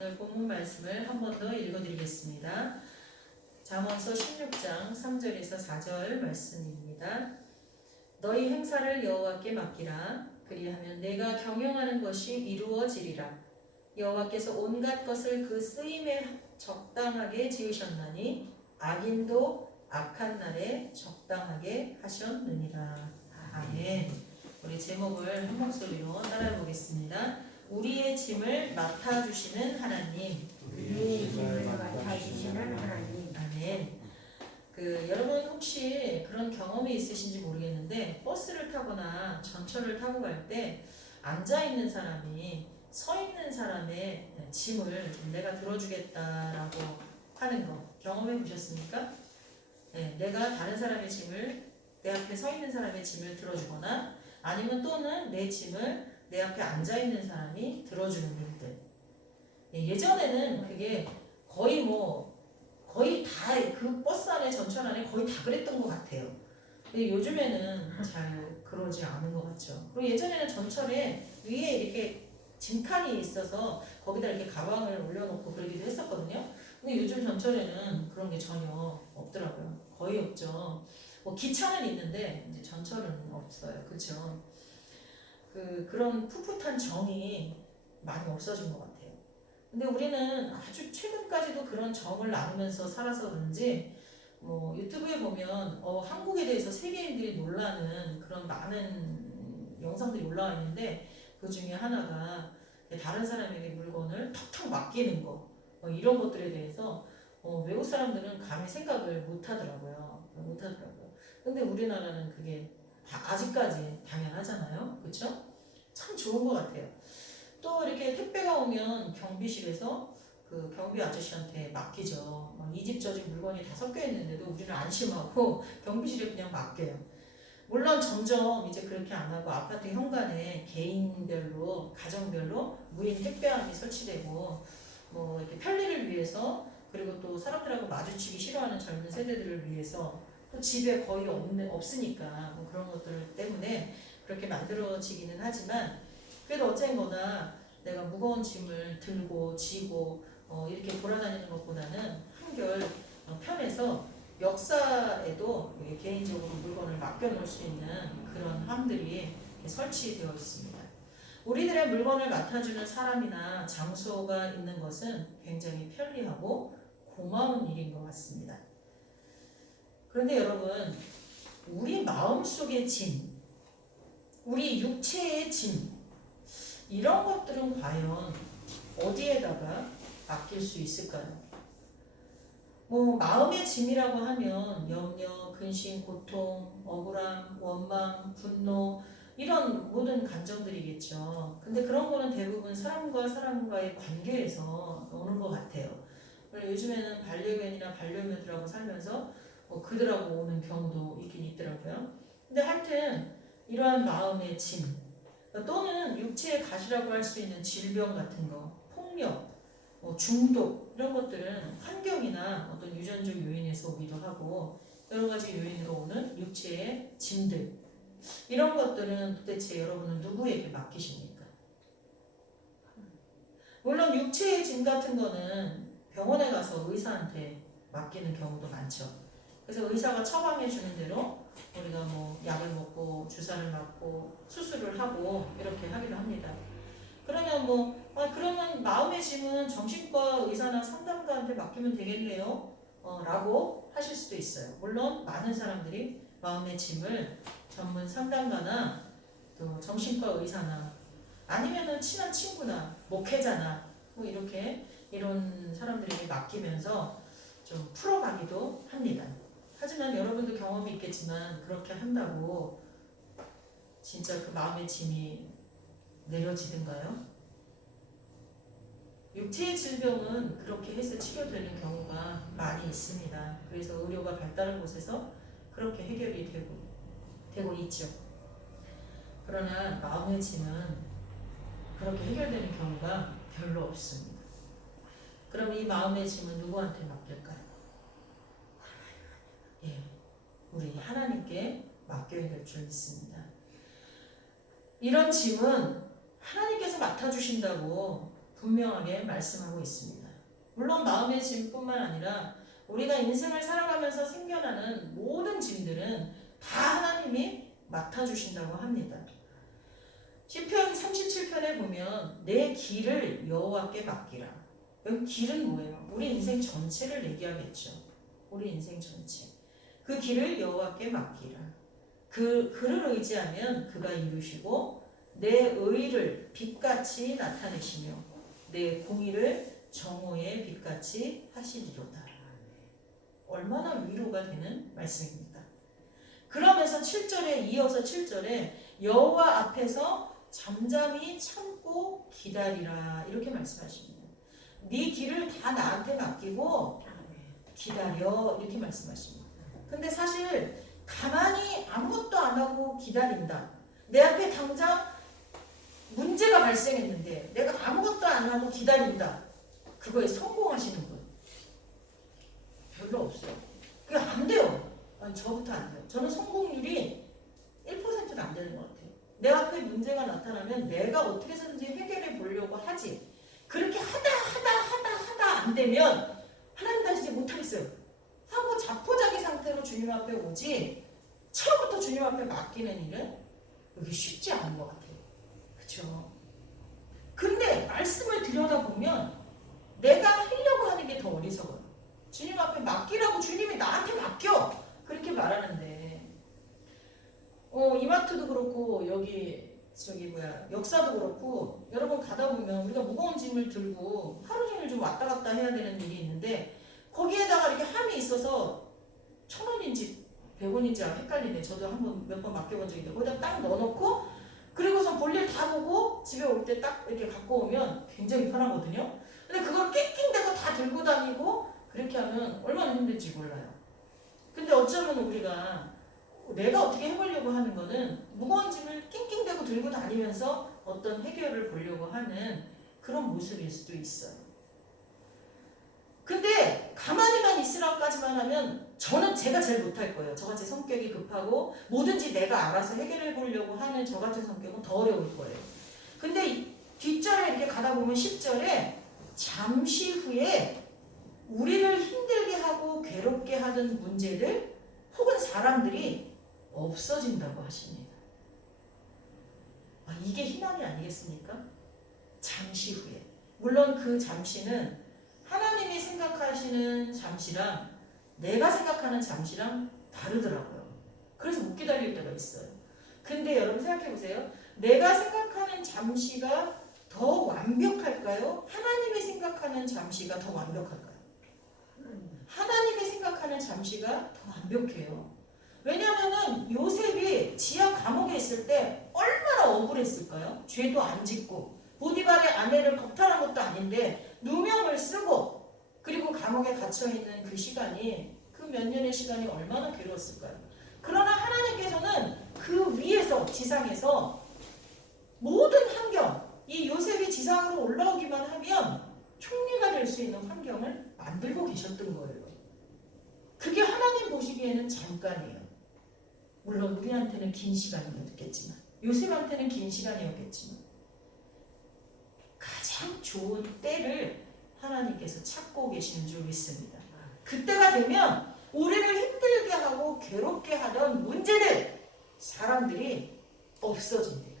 오늘 본문 말씀을 한 번 더 읽어드리겠습니다. 잠언서 16장 3절에서 4절 말씀입니다. 너희 행사를 여호와께 맡기라. 그리하면 내가 경영하는 것이 이루어지리라. 여호와께서 온갖 것을 그 쓰임에 적당하게 지으셨나니 악인도 악한 날에 적당하게 하셨느니라. 아멘. 우리 제목을 한 목소리로 따라해 보겠습니다. 우리의 짐을 맡아주시는 하나님. 우리의 짐을 맡아주시는 하나님. 아멘. 여러분 혹시 그런 경험이 있으신지 모르겠는데 버스를 타거나 전철을 타고 갈 때 앉아 있는 사람이 서 있는 사람의 짐을 내가 들어주겠다라고 하는 거 경험해 보셨습니까? 네, 내가 다른 사람의 짐을 내 앞에 서 있는 사람의 짐을 들어주거나 아니면 또는 내 짐을 내 앞에 앉아 있는 사람이 들어주는 일들. 예전에는 그게 거의 다 그 버스 안에 전철 안에 거의 다 그랬던 것 같아요. 근데 요즘에는 잘 그러지 않은 것 같죠. 그리고 예전에는 전철에 위에 이렇게 짐칸이 있어서 거기다 이렇게 가방을 올려놓고 그러기도 했었거든요. 근데 요즘 전철에는 그런 게 전혀 없더라고요. 거의 없죠. 뭐 기차는 있는데 이제 전철은 없어요. 그렇죠? 그런 풋풋한 정이 많이 없어진 것 같아요. 근데 우리는 아주 최근까지도 그런 정을 나누면서 살아서 그런지 뭐 유튜브에 보면 한국에 대해서 세계인들이 놀라는 그런 많은 영상들이 올라와 있는데 그 중에 하나가 다른 사람에게 물건을 턱턱 맡기는 거 이런 것들에 대해서 외국 사람들은 감히 생각을 못 하더라고요. 근데 우리나라는 그게 아직까지 당연하잖아요. 그렇죠? 참 좋은 것 같아요. 또 이렇게 택배가 오면 경비실에서 그 경비 아저씨한테 맡기죠. 이 집 저 집 물건이 다 섞여 있는데도 우리는 안심하고 경비실에 그냥 맡겨요. 물론 점점 이제 그렇게 안 하고 아파트 현관에 개인별로 가정별로 무인 택배함이 설치되고 뭐 이렇게 편리를 위해서 그리고 또 사람들하고 마주치기 싫어하는 젊은 세대들을 위해서 또 집에 거의 없으니까 뭐 그런 것들 때문에 그렇게 만들어지기는 하지만 그래도 어쨌거나 내가 무거운 짐을 들고 지고 이렇게 돌아다니는 것보다는 한결 편해서 역사에도 개인적으로 물건을 맡겨놓을 수 있는 그런 함들이 설치되어 있습니다. 우리들의 물건을 맡아주는 사람이나 장소가 있는 것은 굉장히 편리하고 고마운 일인 것 같습니다. 그런데 여러분, 우리 마음속의 짐, 우리 육체의 짐, 이런 것들은 과연 어디에다가 맡길 수 있을까요? 뭐 마음의 짐이라고 하면 염려, 근심, 고통, 억울함, 원망, 분노 이런 모든 감정들이겠죠. 근데 그런 거는 대부분 사람과 사람과의 관계에서 오는 것 같아요. 요즘에는 반려견이나 반려묘들하고 살면서 그들하고 오는 경우도 있긴 있더라고요. 근데 하여튼 이러한 마음의 짐 또는 육체의 가시라고 할 수 있는 질병 같은 거, 폭력, 중독 이런 것들은 환경이나 어떤 유전적 요인에서 오기도 하고 여러 가지 요인으로 오는 육체의 짐들 이런 것들은 도대체 여러분은 누구에게 맡기십니까? 물론 육체의 짐 같은 거는 병원에 가서 의사한테 맡기는 경우도 많죠. 그래서 의사가 처방해 주는 대로 우리가 뭐 약을 먹고 주사를 맞고 수술을 하고 이렇게 하기도 합니다. 그러면 그러면 마음의 짐은 정신과 의사나 상담가한테 맡기면 되겠네요. 라고 하실 수도 있어요. 물론 많은 사람들이 마음의 짐을 전문 상담가나 또 정신과 의사나 아니면은 친한 친구나 목회자나 뭐 이런 사람들에게 맡기면서 좀 풀어가기도 합니다. 하지만 여러분도 경험이 있겠지만 그렇게 한다고 진짜 그 마음의 짐이 내려지던가요? 육체의 질병은 그렇게 해서 치료되는 경우가 많이 있습니다. 그래서 의료가 발달한 곳에서 그렇게 해결이 되고 있죠. 그러나 마음의 짐은 그렇게 해결되는 경우가 별로 없습니다. 그럼 이 마음의 짐은 누구한테 맡길까요? 우리 하나님께 맡겨야 될 줄 믿습니다. 이런 짐은 하나님께서 맡아주신다고 분명하게 말씀하고 있습니다. 물론 마음의 짐뿐만 아니라 우리가 인생을 살아가면서 생겨나는 모든 짐들은 다 하나님이 맡아주신다고 합니다. 시편 37편에 보면 내 길을 여호와께 맡기라. 여기 길은 뭐예요? 우리 인생 전체를 얘기하겠죠. 우리 인생 전체. 그 길을 여호와께 맡기라. 그를 의지하면 그가 이루시고 내 의를 빛같이 나타내시며 내 공의를 정오의 빛같이 하시리로다. 얼마나 위로가 되는 말씀입니까? 그러면서 7절에 이어서 7절에 여호와 앞에서 잠잠히 참고 기다리라 이렇게 말씀하십니다. 네 길을 다 나한테 맡기고 기다려 이렇게 말씀하십니다. 근데 사실 가만히 아무것도 안 하고 기다린다. 내 앞에 당장 문제가 발생했는데 내가 아무것도 안 하고 기다린다. 그거에 성공하시는 분 별로 없어요. 그게 안 돼요. 아니, 저부터 안 돼요. 저는 성공률이 1%도 안 되는 것 같아요. 내 앞에 문제가 나타나면 내가 어떻게 해서든지 해결해 보려고 하지. 그렇게 하다 안 되면 하나님 나 진짜 못하겠어요. 하고 자포자기 상태로 주님 앞에 오지 처음부터 주님 앞에 맡기는 일은 여기 쉽지 않은 것 같아요. 그렇죠? 근데 말씀을 들여다보면 내가 하려고 하는 게 더 어리석어요. 주님 앞에 맡기라고 주님이 나한테 맡겨 그렇게 말하는데 이마트도 그렇고 여기 역사도 그렇고 여러분 가다 보면 우리가 무거운 짐을 들고 하루 종일 좀 왔다 갔다 해야 되는 일이 있는데 거기에다가 이렇게 함이 있어서 1,000원인지 100원인지 헷갈리네. 저도 한번 몇 번 맡겨본 적이 있는데 거기다 딱 넣어놓고 그리고서 볼일 다 보고 집에 올 때 딱 이렇게 갖고 오면 굉장히 편하거든요. 근데 그걸 낑낑대고 다 들고 다니고 그렇게 하면 얼마나 힘든지 몰라요. 근데 어쩌면 우리가 내가 어떻게 해보려고 하는 거는 무거운 짐을 낑낑대고 들고 다니면서 어떤 해결을 보려고 하는 그런 모습일 수도 있어요. 근데 가만히만 있으라까지만 하면 저는 제가 제일 못할 거예요. 저같이 성격이 급하고 뭐든지 내가 알아서 해결해 보려고 하는 저 같은 성격은 더 어려울 거예요. 근데 뒷절에 이렇게 가다 보면 10절에 잠시 후에 우리를 힘들게 하고 괴롭게 하던 문제들 혹은 사람들이 없어진다고 하십니다. 이게 희망이 아니겠습니까? 잠시 후에. 물론 그 잠시는 하나님이 생각하시는 잠시랑 내가 생각하는 잠시랑 다르더라고요. 그래서 못 기다릴 때가 있어요. 근데 여러분 생각해 보세요. 내가 생각하는 잠시가 더 완벽할까요? 하나님이 생각하는 잠시가 더 완벽할까요? 하나님이 생각하는 잠시가 더 완벽해요. 왜냐하면 요셉이 지하 감옥에 있을 때 얼마나 억울했을까요? 죄도 안 짓고 보디발의 아내를 겁탈한 것도 아닌데 누명을 쓰고 그리고 감옥에 갇혀있는 그 시간이 그 몇 년의 시간이 얼마나 괴로웠을까요? 그러나 하나님께서는 그 위에서 지상에서 모든 환경 이 요셉이 지상으로 올라오기만 하면 총리가 될 수 있는 환경을 만들고 계셨던 거예요. 그게 하나님 보시기에는 잠깐이에요. 물론 우리한테는 긴 시간이었겠지만 요셉한테는 긴 시간이었겠지만 가장 좋은 때를 하나님께서 찾고 계시는 줄 믿습니다. 그때가 되면 우리를 힘들게 하고 괴롭게 하던 문제들 사람들이 없어진대요.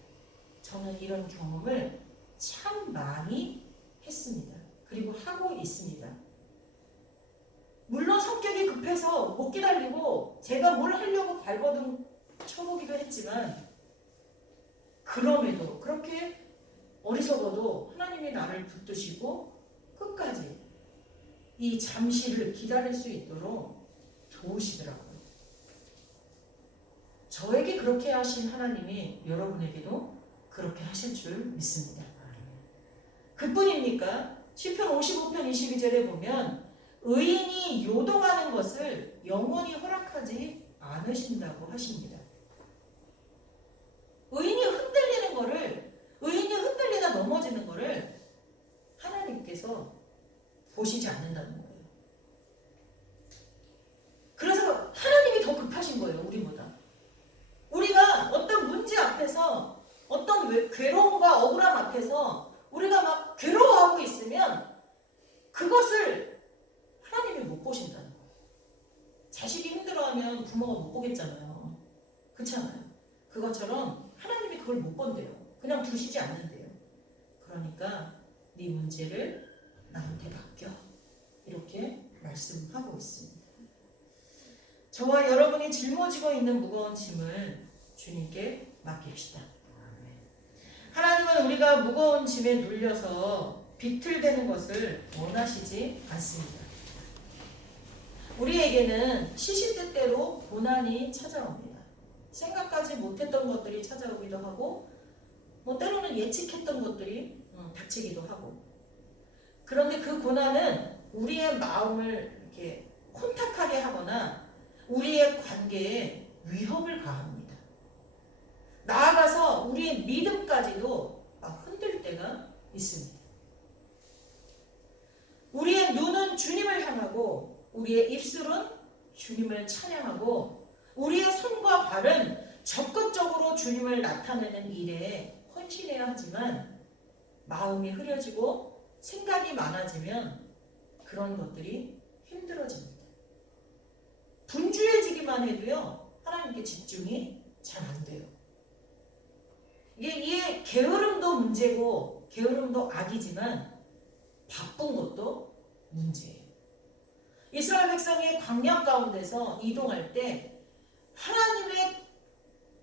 저는 이런 경험을 참 많이 했습니다. 그리고 하고 있습니다. 물론 성격이 급해서 못 기다리고 제가 뭘 하려고 발버둥 쳐보기도 했지만 그럼에도 그렇게 어리석어도 하나님이 나를 붙드시고 끝까지 이 잠시를 기다릴 수 있도록 도우시더라고요. 저에게 그렇게 하신 하나님이 여러분에게도 그렇게 하실 줄 믿습니다. 그뿐입니까? 시편 55편 22절에 보면 의인이 요동하는 것을 영원히 허락하지 않으신다고 하십니다. 의인이 흔들리다 넘어지는 거를 하나님께서 보시지 않는다는 거예요. 그래서 하나님이 더 급하신 거예요, 우리보다. 우리가 어떤 문제 앞에서 어떤 괴로움과 억울함 앞에서 우리가 막 괴로워하고 있으면 그것을 하나님이 못 보신다는 거예요. 자식이 힘들어하면 부모가 못 보겠잖아요. 그렇잖아요. 그것처럼 하나님이 그걸 못 본대요. 그냥 두시지 않는데요. 그러니까 네 문제를 나한테 맡겨. 이렇게 말씀하고 있습니다. 저와 여러분이 짊어지고 있는 무거운 짐을 주님께 맡깁시다. 하나님은 우리가 무거운 짐에 눌려서 비틀대는 것을 원하시지 않습니다. 우리에게는 시시때때로 고난이 찾아옵니다. 생각하지 못했던 것들이 찾아오기도 하고 때로는 예측했던 것들이 닥치기도 하고, 그런데 그 고난은 우리의 마음을 이렇게 혼탁하게 하거나 우리의 관계에 위협을 가합니다. 나아가서 우리의 믿음까지도 흔들 때가 있습니다. 우리의 눈은 주님을 향하고 우리의 입술은 주님을 찬양하고 우리의 손과 발은 적극적으로 주님을 나타내는 일에 헌신해야 하지만 마음이 흐려지고 생각이 많아지면 그런 것들이 힘들어집니다. 분주해지기만 해도요, 하나님께 집중이 잘 안 돼요. 이게 게으름도 문제고 게으름도 악이지만 바쁜 것도 문제예요. 이스라엘 백성이 광야 가운데서 이동할 때 하나님의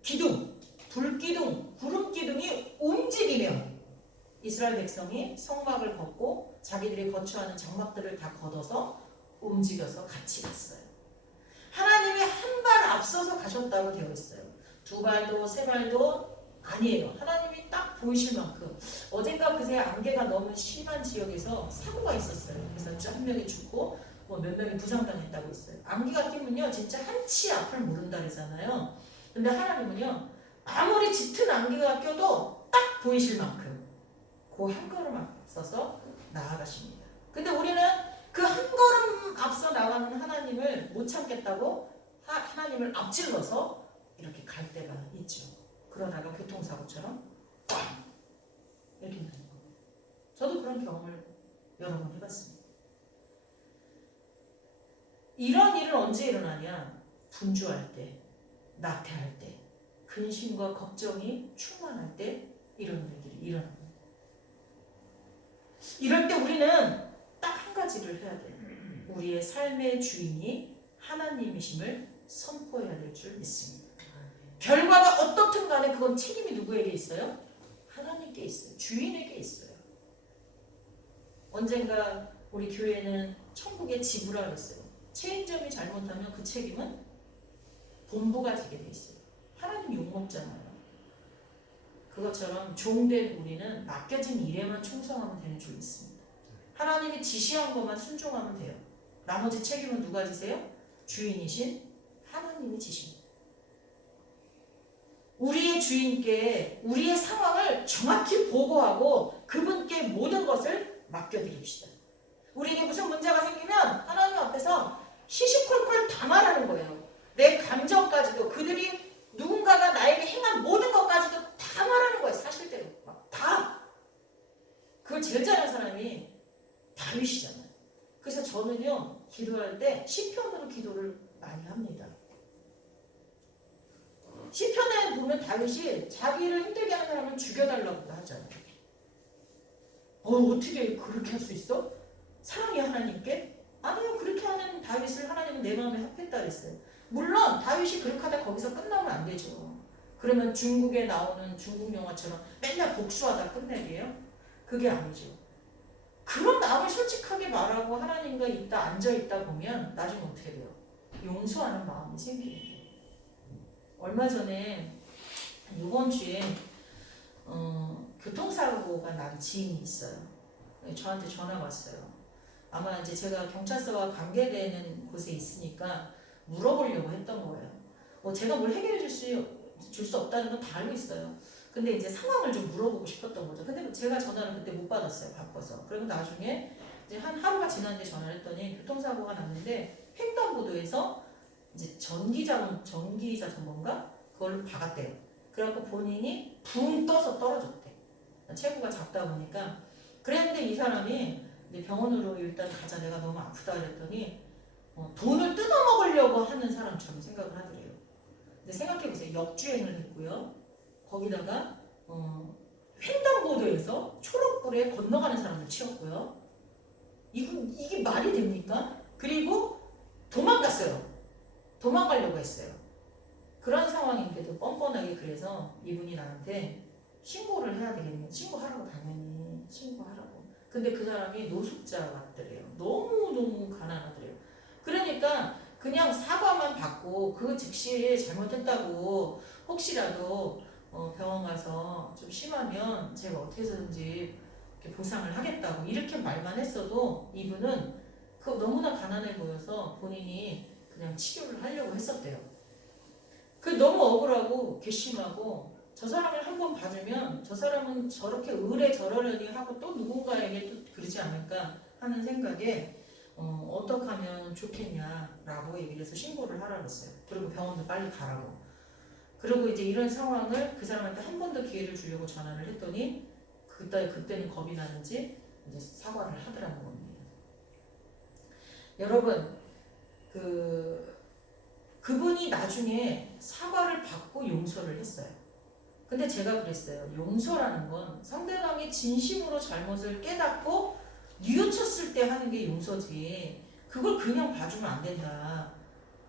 기둥, 불기둥, 구름기둥이 움직이며 이스라엘 백성이 성막을 걷고 자기들이 거처하는 장막들을 다 걷어서 움직여서 같이 갔어요. 하나님이 한 발 앞서서 가셨다고 되어 있어요. 두 발도 세 발도 아니에요. 하나님이 딱 보이실 만큼. 어젠가 그새 안개가 너무 심한 지역에서 사고가 있었어요. 그래서 한 명이 죽고 몇 명이 부상당했다고 있어요. 안개가 끼면요 진짜 한 치 앞을 모른다 그러잖아요. 근데 하나님은요 아무리 짙은 안개가 껴도 딱 보이실 만큼 그 한 걸음 앞서서 나아가십니다. 근데 우리는 그 한 걸음 앞서 나가는 하나님을 못 참겠다고 하나님을 앞질러서 이렇게 갈 때가 있죠. 그러다가 교통사고처럼 꽝! 이렇게 나는 거예요. 저도 그런 경험을 여러 번 해봤습니다. 이런 일은 언제 일어나냐? 분주할 때, 나태할 때, 근심과 걱정이 충만할 때 이런 일들이 일어납니다. 이럴 때 우리는 딱 한 가지를 해야 돼요. 우리의 삶의 주인이 하나님이심을 선포해야 될 줄 믿습니다. 결과가 어떻든 간에 그건 책임이 누구에게 있어요? 하나님께 있어요. 주인에게 있어요. 언젠가 우리 교회는 천국의 지부라 그랬어요. 체인점이 잘못하면 그 책임은 본부가 지게 돼 있어요. 하나님 욕먹잖아요. 그것처럼 종된 우리는 맡겨진 일에만 충성하면 되는 줄 믿습니다. 하나님이 지시한 것만 순종하면 돼요. 나머지 책임은 누가 지세요? 주인이신 하나님이 지십니다. 우리의 주인께 우리의 상황을 정확히 보고하고 그분께 모든 것을 맡겨드립시다. 우리에게 무슨 문제가 생기면 하나님 앞에서 시시콜콜 다 말하는 거예요. 내 감정까지도, 그들이 누군가가 나에게 행한 모든 것까지도 다 말하는 거예요. 사실대로 다. 그걸 제일 잘하는 사람이 다윗이잖아요. 그래서 저는요 기도할 때 시편으로 기도를 많이 합니다. 시편에 보면 다윗이 자기를 힘들게 하는 사람을 죽여달라고 하잖아요. 어떻게 그렇게 할 수 있어? 사랑이 하나님께? 아니요, 그렇게 하는 다윗을 하나님은 내 마음에 합했다 그랬어요. 물론 다윗이 그렇게 하다 거기서 끝나면 안 되죠. 그러면 중국에 나오는 중국 영화처럼 맨날 복수하다 끝내게요? 그게 아니죠. 그런 마음을 솔직하게 말하고 하나님과 앉아있다 보면 나중에 어떻게 돼요? 용서하는 마음이 생깁니다. 얼마 전에 이번 주에 교통사고가 난 지인이 있어요. 저한테 전화 왔어요. 아마 이제 제가 경찰서와 관계되는 곳에 있으니까 물어보려고 했던 거예요. 제가 뭘 해결해 줄 수 없다는 건 다 알고 있어요. 근데 이제 상황을 좀 물어보고 싶었던 거죠. 근데 제가 전화를 그때 못 받았어요. 바빠서. 그리고 나중에 이제 한 하루가 지났는데 전화를 했더니 교통사고가 났는데 횡단보도에서 이제 전기자 전문가 그걸 박았대요. 그래갖고 본인이 붕 떠서 떨어졌대. 체구가 작다 보니까. 그랬는데 이 사람이 이제 병원으로 일단 가자, 내가 너무 아프다 그랬더니 돈을 뜯어먹으려고 하는 사람처럼 생각을 하더래요. 근데 생각해보세요. 역주행을 했고요. 거기다가 횡단보도에서 초록불에 건너가는 사람을 치웠고요. 이게 말이 됩니까? 그리고 도망갔어요. 도망가려고 했어요. 그런 상황인데도 뻔뻔하게 그래서 이분이 나한테 신고를 해야 되겠네. 신고하라고, 당연히 신고하라고. 근데 그 사람이 노숙자 같더래요. 너무너무 가난하더래요. 그러니까 그냥 사과만 받고 그 즉시 잘못했다고 혹시라도 병원 가서 좀 심하면 제가 어떻게 해서든지 이렇게 보상을 하겠다고 이렇게 말만 했어도 이분은 그 너무나 가난해 보여서 본인이 그냥 치료를 하려고 했었대요. 그 너무 억울하고 괘씸하고 저 사람을 한번 봐주면 저 사람은 저렇게 의뢰 저러려니 하고 또 누군가에게 또 그러지 않을까 하는 생각에 어떻게 하면 좋겠냐라고 얘기를 해서 신고를 하라고 했어요. 그리고 병원도 빨리 가라고. 그리고 이제 이런 상황을 그 사람한테 한 번 더 기회를 주려고 전화를 했더니 그때는 겁이 나는지 이제 사과를 하더라는 겁니다. 여러분, 그분이 나중에 사과를 받고 용서를 했어요. 근데 제가 그랬어요. 용서라는 건 상대방이 진심으로 잘못을 깨닫고 뉘우쳤을 때 하는 게 용서지. 그걸 그냥 봐주면 안 된다.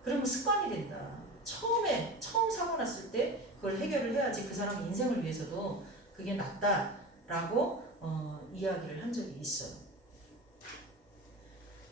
그러면 습관이 된다. 처음 사고 났을 때 그걸 해결을 해야지 그 사람 인생을 위해서도 그게 낫다라고 이야기를 한 적이 있어요.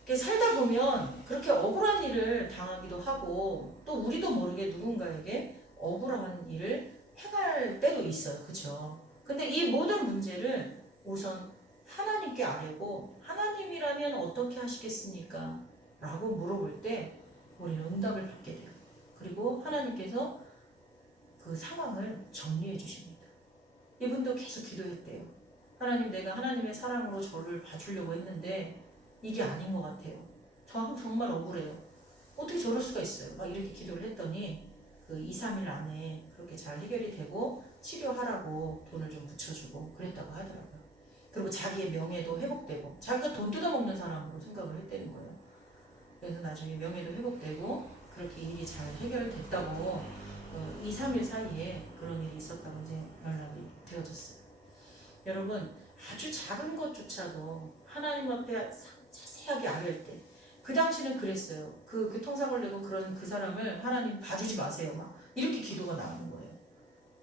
살다 보면 그렇게 억울한 일을 당하기도 하고 또 우리도 모르게 누군가에게 억울한 일을 행할 때도 있어요. 그렇죠? 근데 이 모든 문제를 우선 하나님께 아뢰고 하나님이라면 어떻게 하시겠습니까? 라고 물어볼 때 우리는 응답을 받게 돼요. 그리고 하나님께서 그 상황을 정리해 주십니다. 이분도 계속 기도했대요. 하나님, 내가 하나님의 사랑으로 저를 봐주려고 했는데 이게 아닌 것 같아요. 저 정말 억울해요. 어떻게 저럴 수가 있어요. 막 이렇게 기도를 했더니 그 2, 3일 안에 그렇게 잘 해결이 되고 치료하라고 돈을 좀 붙여주고 그랬다고 하더라고요. 그리고 자기의 명예도 회복되고 자기가 돈 뜯어먹는 사람으로 생각을 했다는 거예요. 그래서 나중에 명예도 회복되고 그렇게 일이 잘 해결됐다고 2, 3일 사이에 그런 일이 있었다고 이제 연락이 되어졌어요. 여러분, 아주 작은 것조차도 하나님 앞에 자세하게 아뢰을 때, 그 당시는 그랬어요. 그 교통사고를 내고 그런 그 사람을 하나님 봐주지 마세요. 막 이렇게 기도가 나오는 거예요.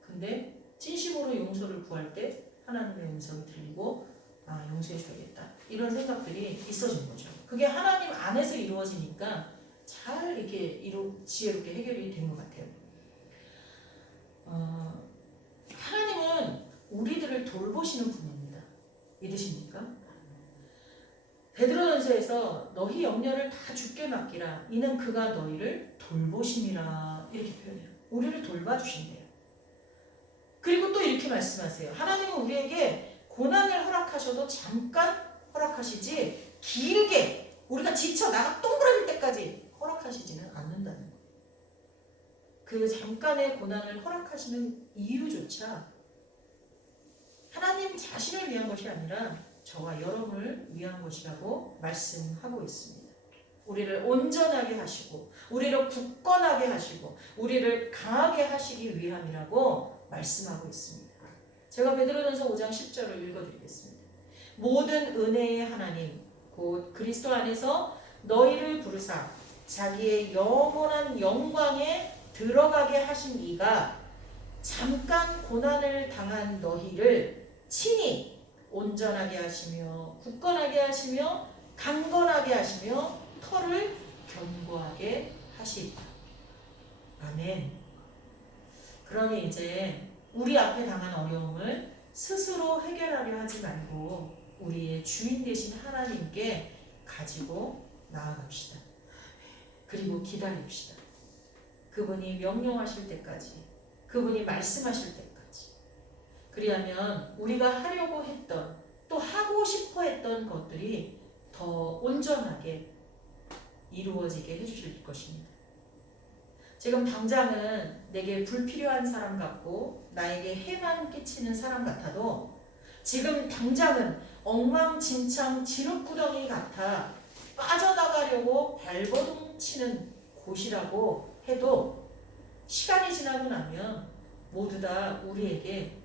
근데 진심으로 용서를 구할 때 하나님의 음성이 들리고 용서해줘야겠다. 이런 생각들이 있어진 거죠. 그게 하나님 안에서 이루어지니까 잘 이렇게 지혜롭게 해결이 된 것 같아요. 하나님은 우리들을 돌보시는 분입니다. 믿으십니까? 베드로전서에서 너희 염려를 다 주께 맡기라. 이는 그가 너희를 돌보심이라 이렇게 표현해요. 우리를 돌봐주신대요. 그리고 또 이렇게 말씀하세요. 하나님은 우리에게 고난을 허락하셔도 잠깐 허락하시지 길게 우리가 지쳐 나가 동그라질 때까지 허락하시지는 않는다는 거예요. 그 잠깐의 고난을 허락하시는 이유조차 하나님 자신을 위한 것이 아니라 저와 여러분을 위한 것이라고 말씀하고 있습니다. 우리를 온전하게 하시고 우리를 굳건하게 하시고 우리를 강하게 하시기 위함이라고 말씀하고 있습니다. 제가 베드로전서 5장 10절을 읽어드리겠습니다. 모든 은혜의 하나님 곧 그리스도 안에서 너희를 부르사 자기의 영원한 영광에 들어가게 하신 이가 잠깐 고난을 당한 너희를 친히 온전하게 하시며 굳건하게 하시며 강건하게 하시며 터를 견고하게 하시리라. 아멘. 그러니 이제 우리 앞에 당한 어려움을 스스로 해결하려 하지 말고 우리의 주인 되신 하나님께 가지고 나아갑시다. 그리고 기다립시다. 그분이 명령하실 때까지, 그분이 말씀하실 때까지. 그리하면 우리가 하려고 했던, 또 하고 싶어 했던 것들이 더 온전하게 이루어지게 해주실 것입니다. 지금 당장은 내게 불필요한 사람 같고 나에게 해만 끼치는 사람 같아도 지금 당장은 엉망진창 지름구덩이 같아 빠져나가려고 발버둥 치는 곳이라고 해도 시간이 지나고 나면 모두 다 우리에게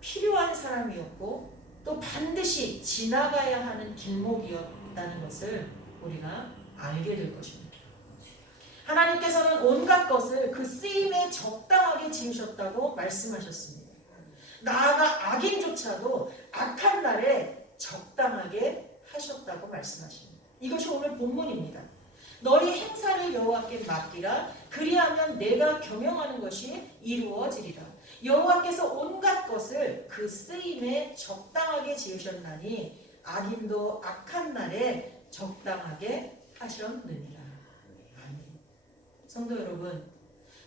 필요한 사람이었고 또 반드시 지나가야 하는 길목이었다는 것을 우리가 알게 될 것입니다. 하나님께서는 온갖 것을 그 쓰임에 적당하게 지으셨다고 말씀하셨습니다. 나아가 악인조차도 악한 날에 적당하게 하셨다고 말씀하십니다. 이것이 오늘 본문입니다. 너희 행사를 여호와께 맡기라. 그리하면 내가 경영하는 것이 이루어지리라. 여호와께서 온갖 것을 그 쓰임에 적당하게 지으셨나니 악인도 악한 날에 적당하게 하셨느니라. 아멘. 성도 여러분,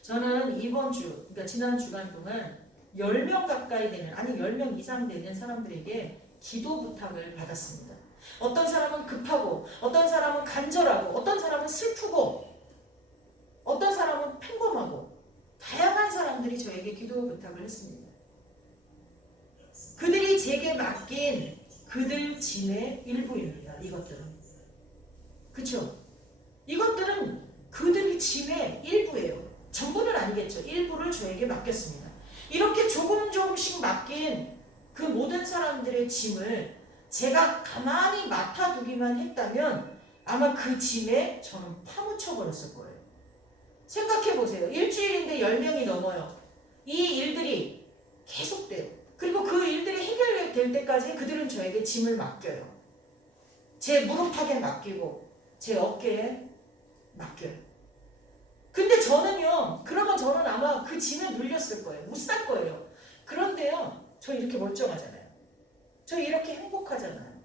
저는 이번 주, 그러니까 지난 주간 동안 10명 가까이 되는, 아니 10명 이상 되는 사람들에게 기도 부탁을 받았습니다. 어떤 사람은 급하고, 어떤 사람은 간절하고, 어떤 사람은 슬프고, 어떤 사람은 평범하고, 다양한 사람들이 저에게 기도 부탁을 했습니다. 그들이 제게 맡긴 그들 짐의 일부입니다. 이것들은. 그쵸? 이것들은 그들이 짐의 일부예요. 전부는 아니겠죠. 일부를 저에게 맡겼습니다. 이렇게 조금씩 맡긴 그 모든 사람들의 짐을 제가 가만히 맡아두기만 했다면 아마 그 짐에 저는 파묻혀 버렸을 거예요. 생각해 보세요. 일주일인데 10명이 넘어요. 이 일들이 계속돼요. 그리고 그 일들이 해결될 때까지 그들은 저에게 짐을 맡겨요. 제 무릎팍에 맡기고 제 어깨에 맡겨요. 근데 저는요, 그러면 저는 아마 그 짐에 눌렸을 거예요. 못 살 거예요. 그런데요, 저 이렇게 멀쩡하잖아요. 저 이렇게 행복하잖아요.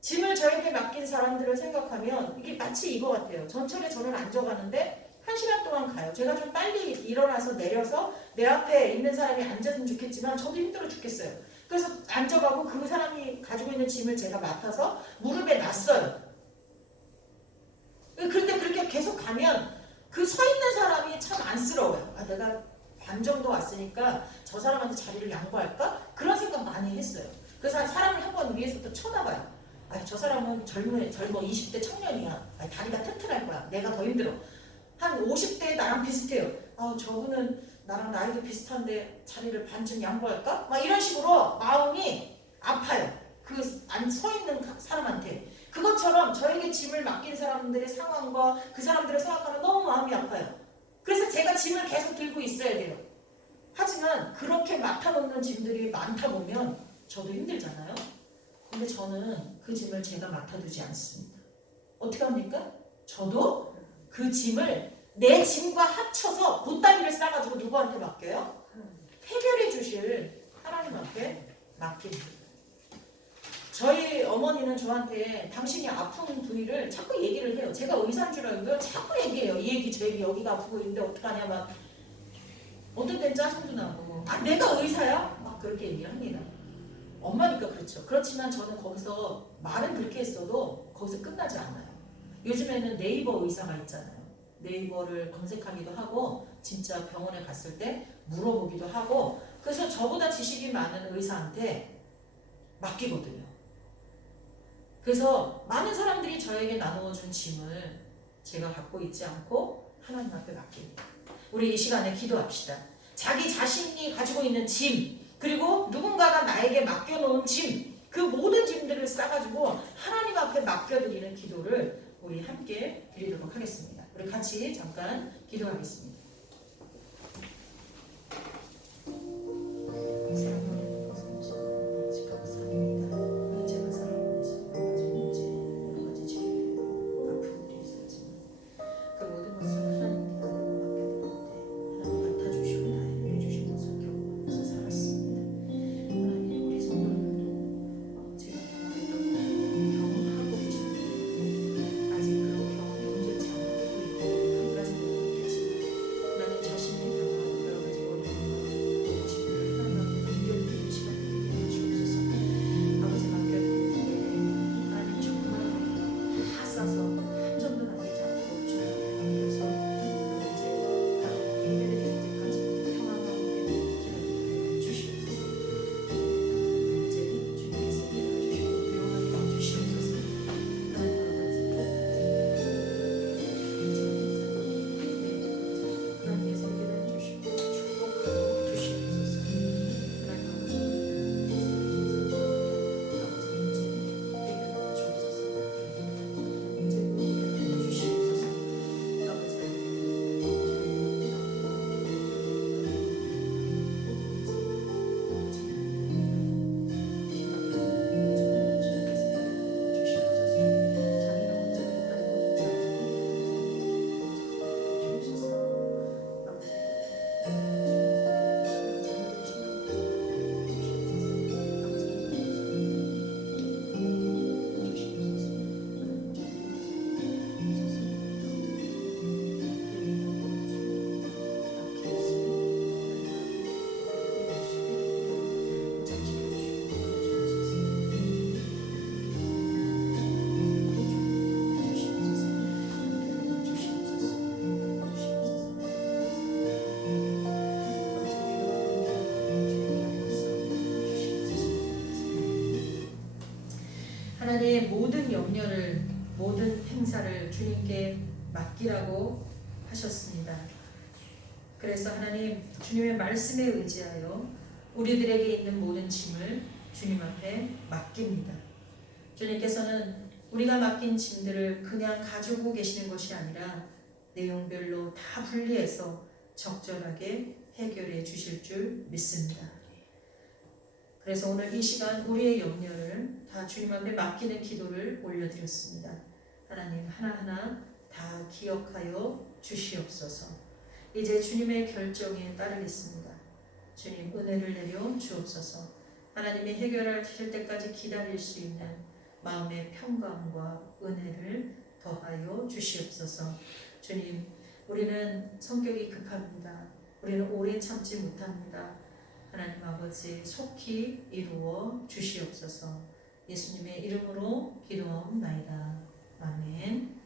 짐을 저에게 맡긴 사람들을 생각하면 이게 마치 이거 같아요. 전철에 저는 앉아가는데 1시간 동안 가요. 제가 좀 빨리 일어나서 내려서 내 앞에 있는 사람이 앉았으면 좋겠지만 저도 힘들어 죽겠어요. 그래서 앉아가고 그 사람이 가지고 있는 짐을 제가 맡아서 무릎에 놨어요. 그런데 그렇게 계속 가면 그 서 있는 사람이 참 안쓰러워요. 아, 내가 반 정도 왔으니까 저 사람한테 자리를 양보할까? 그런 생각 많이 했어요. 그래서 사람을 한번 위에서부터 쳐다봐요. 아, 저 사람은 젊어 20대 청년이야. 아, 다리가 튼튼할 거야. 내가 더 힘들어. 한 50대 나랑 비슷해요. 아, 저분은 나랑 나이도 비슷한데 자리를 반쯤 양보할까? 막 이런 식으로 마음이 아파요. 그 서 있는 사람한테. 그것처럼 저에게 짐을 맡긴 사람들의 상황과 그 사람들을 생각하면 너무 마음이 아파요. 그래서 제가 짐을 계속 들고 있어야 돼요. 하지만 그렇게 맡아놓는 짐들이 많다 보면 저도 힘들잖아요. 근데 저는 그 짐을 제가 맡아두지 않습니다. 어떻게 합니까? 저도 그 짐을 내 짐과 합쳐서 보따리를 싸가지고 누구한테 맡겨요? 해결해 주실 하나님한테 맡깁니다. 저희 어머니는 저한테 당신이 아픈 부위를 자꾸 얘기를 해요. 제가 의사인 줄 알고요. 자꾸 얘기해요. 이 얘기 저 얘기 여기가 아프고 있는데 어떡하냐 막. 어떤 때는 짜증도 나고 아 내가 의사야? 막 그렇게 얘기합니다. 엄마니까 그렇죠. 그렇지만 저는 거기서 말은 그렇게 했어도 거기서 끝나지 않아요. 요즘에는 네이버 의사가 있잖아요. 네이버를 검색하기도 하고 진짜 병원에 갔을 때 물어보기도 하고 그래서 저보다 지식이 많은 의사한테 맡기거든요. 그래서 많은 사람들이 저에게 나누어준 짐을 제가 갖고 있지 않고 하나님 앞에 맡깁니다. 우리 이 시간에 기도합시다. 자기 자신이 가지고 있는 짐 그리고 누군가가 나에게 맡겨놓은 짐 그 모든 짐들을 싸가지고 하나님 앞에 맡겨드리는 기도를 우리 함께 드리도록 하겠습니다. 우리 같이 잠깐 기도하겠습니다. 염려를 모든 행사를 주님께 맡기라고 하셨습니다. 그래서 하나님 주님의 말씀에 의지하여 우리들에게 있는 모든 짐을 주님 앞에 맡깁니다. 주님께서는 우리가 맡긴 짐들을 그냥 가지고 계시는 것이 아니라 내용별로 다 분리해서 적절하게 해결해 주실 줄 믿습니다. 그래서 오늘 이 시간 우리의 염려를 다 주님 앞에 맡기는 기도를 올려드렸습니다. 하나님 하나하나 다 기억하여 주시옵소서. 이제 주님의 결정에 따르겠습니다. 주님 은혜를 내려 주옵소서. 하나님이 해결하실 때까지 기다릴 수 있는 마음의 평강과 은혜를 더하여 주시옵소서. 주님, 우리는 성격이 급합니다. 우리는 오래 참지 못합니다. 하나님 아버지 속히 이루어 주시옵소서. 예수님의 이름으로 기도하옵나이다. 아멘.